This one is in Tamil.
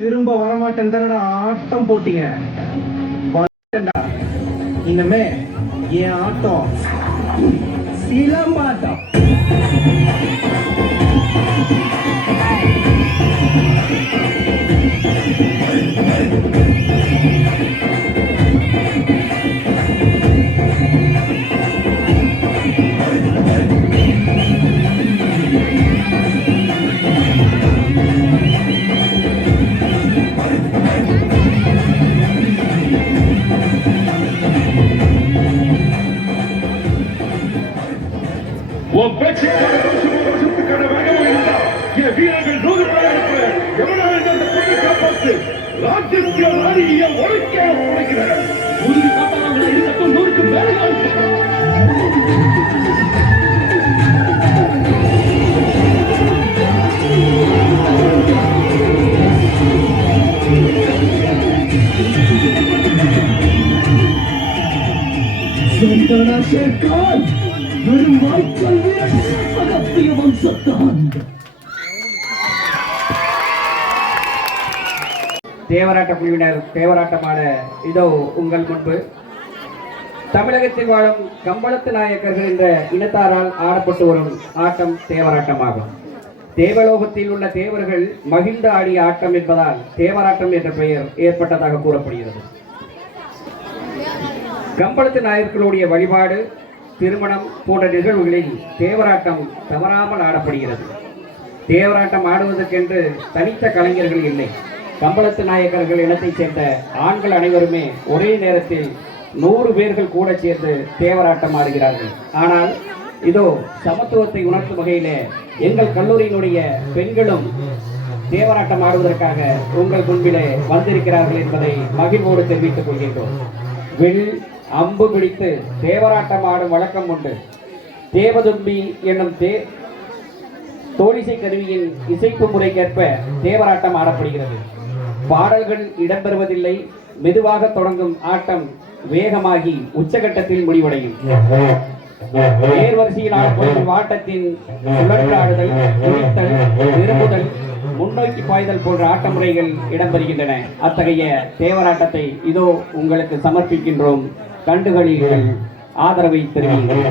திரும்ப வரமாட்டேன் தானடா ஆட்டம் போட்டீங்க. இனிமே என் ஆட்டம் சிலம்பாட்டம். வீரர்கள் 100 பேர் எவனாக அந்த பொண்ணை காப்பாற்று ராஜ்யத்திய ராணியை ஒழுக்க உழைக்கிறார். 100 காப்பாளர்கள் இருக்கட்டும், 100க்கு மேலே வெறும் வாய்க்கால் அகத்திய வம்சத்தான். தேவராட்ட குழுவினர் தேவராட்டமான இதோ உங்கள் முன்பு தமிழகத்தில் வாழும் கம்பளத்து நாயக்கர்கள் என்ற இனத்தாரால் ஆடப்பட்டு வரும் ஆட்டம் தேவராட்டமாகும். தேவலோகத்தில் உள்ள தேவர்கள் மகிழ்ந்து ஆடிய ஆட்டம் என்பதால் தேவராட்டம் என்ற பெயர் ஏற்பட்டதாக கூறப்படுகிறது. கம்பளத்து நாயக்கர்களுடைய வழிபாடு, திருமணம் போன்ற நிகழ்வுகளில் தேவராட்டம் தவறாமல் ஆடப்படுகிறது. தேவராட்டம் ஆடுவதற்கென்று தனித்த கலைஞர்கள் இல்லை. கம்பளத்து நாயக்கர்கள் இனத்தைச் சேர்ந்த ஆண்கள் அனைவருமே ஒரே நேரத்தில் 100 பேர்கள் கூட சேர்ந்து தேவராட்டம் ஆடுகிறார்கள். ஆனால் இதோ சமத்துவத்தை உணர்த்தும் வகையிலே எங்கள் கல்லூரியினுடைய பெண்களும் தேவராட்டம் ஆடுவதற்காக உங்கள் முன்பிலே வந்திருக்கிறார்கள் என்பதை மகிழ்வோடு தெரிவித்துக் கொள்கின்றோம். வில் அம்பு பிடித்து தேவராட்டம் ஆடும் வழக்கம் உண்டு. தேவதும்பி என்னும் தோழிசை கருவியின் இசைப்பு முறைக்கேற்ப தேவராட்டம் ஆடப்படுகிறது. பாடல்கள் இடம்பெறுவதில்லை. மெதுவாக தொடங்கும் ஆட்டம் வேகமாகி உச்சகட்டத்தில் முடிவடையும். நேர்வரிசையில் ஆடப்படும் ஆட்டத்தின் சுழற்றாடுதல், குளித்தல், திரும்புதல், முன்னோக்கி பாய்தல் போன்ற ஆட்ட முறைகள் இடம்பெறுகின்றன. அத்தகைய தேவராட்டத்தை இதோ உங்களுக்கு சமர்ப்பிக்கின்றோம். கண்டுகளில் ஆதரவை தெரிவிங்கள்.